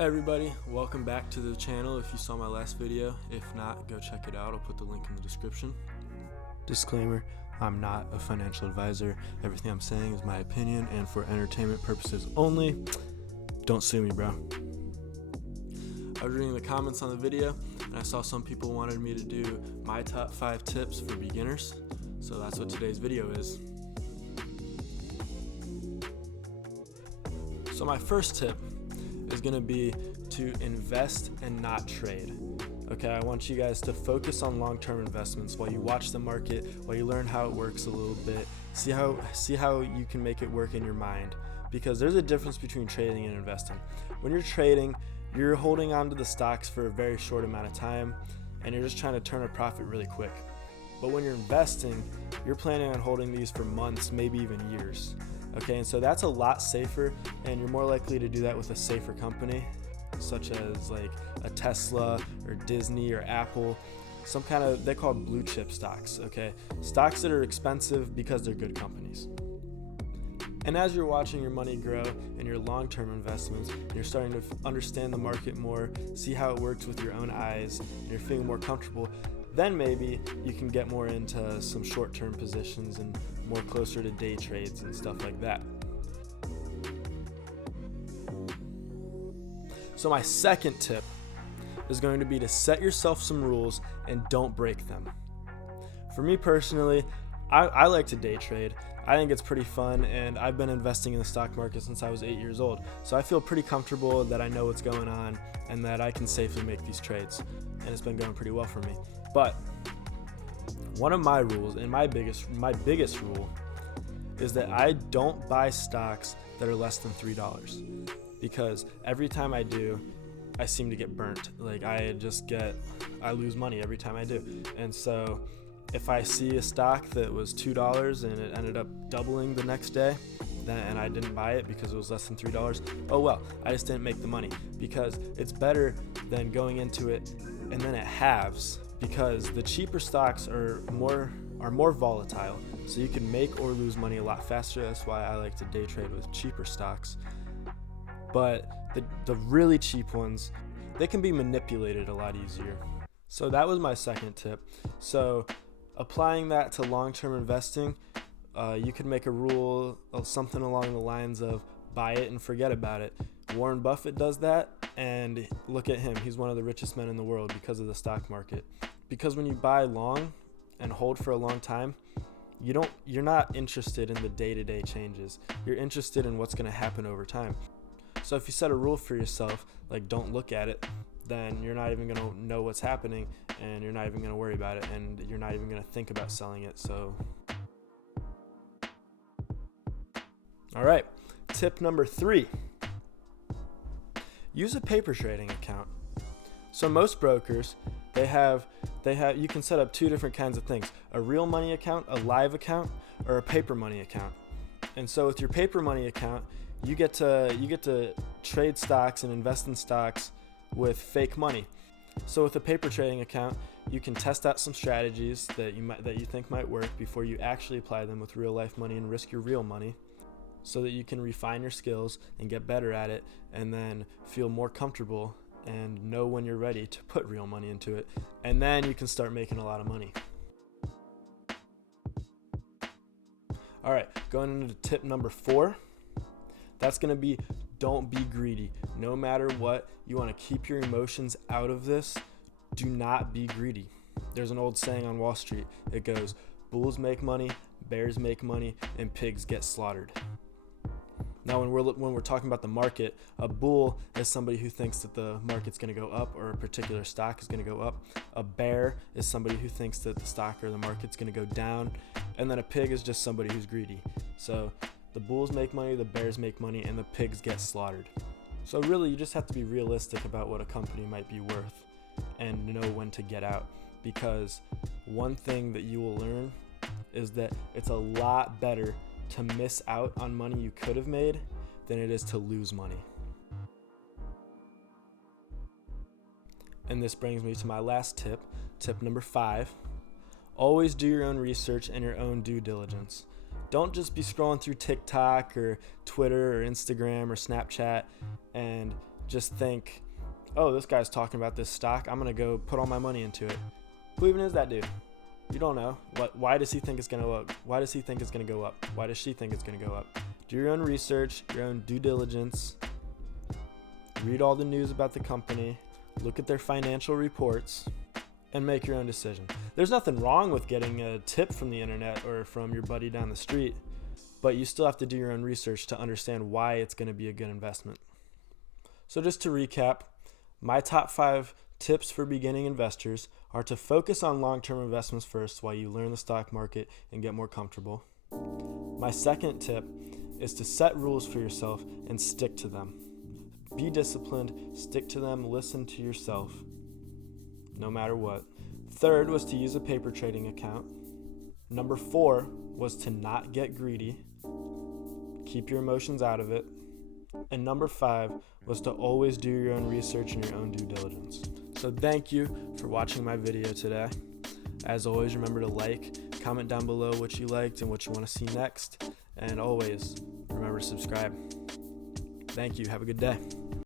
Hey everybody, welcome back to the channel. If you saw my last video, if not, go check it out. I'll put the link in the description. Disclaimer, I'm not a financial advisor. Everything I'm saying is my opinion and for entertainment purposes only. Don't sue me, bro. I was reading the comments on the video and I saw some people wanted me to do my top 5 tips for beginners. So that's what today's video is. So my first tip is going to be to invest and not trade. Okay, I want you guys to focus on long-term investments while you watch the market, while you learn how it works a little bit. See how you can make it work in your mind, because there's a difference between trading and investing. When you're trading, you're holding on to the stocks for a very short amount of time and you're just trying to turn a profit really quick. But when you're investing, you're planning on holding these for months, maybe even years. Okay, and so that's a lot safer, and you're more likely to do that with a safer company, such as like a Tesla or Disney or Apple, some kind of, they call blue chip stocks, okay? Stocks that are expensive because they're good companies. And as you're watching your money grow in your long-term investments, you're starting to understand the market more, see how it works with your own eyes, and you're feeling more comfortable, then maybe you can get more into some short-term positions and more closer to day trades and stuff like that. So my second tip is going to be to set yourself some rules and don't break them. For me personally, I like to day trade. I think it's pretty fun, and I've been investing in the stock market since I was 8 years old. So I feel pretty comfortable that I know what's going on and that I can safely make these trades. And it's been going pretty well for me. But one of my rules, and my biggest rule, is that I don't buy stocks that are less than $3, because every time I do, I seem to get burnt. Like I lose money every time I do. And so if I see a stock that was $2 and it ended up doubling the next day, and I didn't buy it because it was less than $3, oh well, I just didn't make the money, because it's better than going into it and then it halves, because the cheaper stocks are more volatile, so you can make or lose money a lot faster. That's why I like to day trade with cheaper stocks. But the really cheap ones, they can be manipulated a lot easier. So that was my second tip. So applying that to long-term investing, you could make a rule of something along the lines of buy it and forget about it. Warren Buffett does that, and look at him. He's one of the richest men in the world because of the stock market. Because when you buy long and hold for a long time, you're not interested in the day-to-day changes. You're interested in what's going to happen over time. So if you set a rule for yourself, like don't look at it, then you're not even going to know what's happening, and you're not even going to worry about it, and you're not even going to think about selling it. So all right, tip number 3. Use a paper trading account. So most brokers, they have you can set up 2 different kinds of things: a real money account, a live account, or a paper money account. And so with your paper money account, you get to trade stocks and invest in stocks with fake money. So with a paper trading account, you can test out some strategies that you think might work before you actually apply them with real life money and risk your real money, so that you can refine your skills and get better at it, and then feel more comfortable and know when you're ready to put real money into it, and then you can start making a lot of money. All right, going into tip number 4, that's going to be don't be greedy. No matter what, you want to keep your emotions out of this. Do not be greedy. There's an old saying on Wall Street. It goes, bulls make money, bears make money, and pigs get slaughtered. Now, when we're talking about the market, a bull is somebody who thinks that the market's going to go up or a particular stock is going to go up. A bear is somebody who thinks that the stock or the market's going to go down. And then a pig is just somebody who's greedy. So the bulls make money, the bears make money, and the pigs get slaughtered. So really, you just have to be realistic about what a company might be worth and know when to get out. Because one thing that you will learn is that it's a lot better to miss out on money you could have made than it is to lose money. And this brings me to my last tip, tip number 5. Always do your own research and your own due diligence. Don't just be scrolling through TikTok or Twitter or Instagram or Snapchat and just think, oh, this guy's talking about this stock, I'm going to go put all my money into it. Who even is that dude? You don't know. Why does he think it's going to go up? Why does he think it's going to go up? Why does she think it's going to go up? Do your own research, your own due diligence. Read all the news about the company. Look at their financial reports and make your own decision. There's nothing wrong with getting a tip from the internet or from your buddy down the street, but you still have to do your own research to understand why it's going to be a good investment. So just to recap, my top 5 tips for beginning investors are to focus on long-term investments first while you learn the stock market and get more comfortable. My second tip is to set rules for yourself and stick to them. Be disciplined, stick to them, listen to yourself, no matter what. Third was to use a paper trading account. Number 4 was to not get greedy. Keep your emotions out of it. And number 5 was to always do your own research and your own due diligence. So thank you for watching my video today. As always, remember to like, comment down below what you liked and what you want to see next. And always remember to subscribe. Thank you. Have a good day.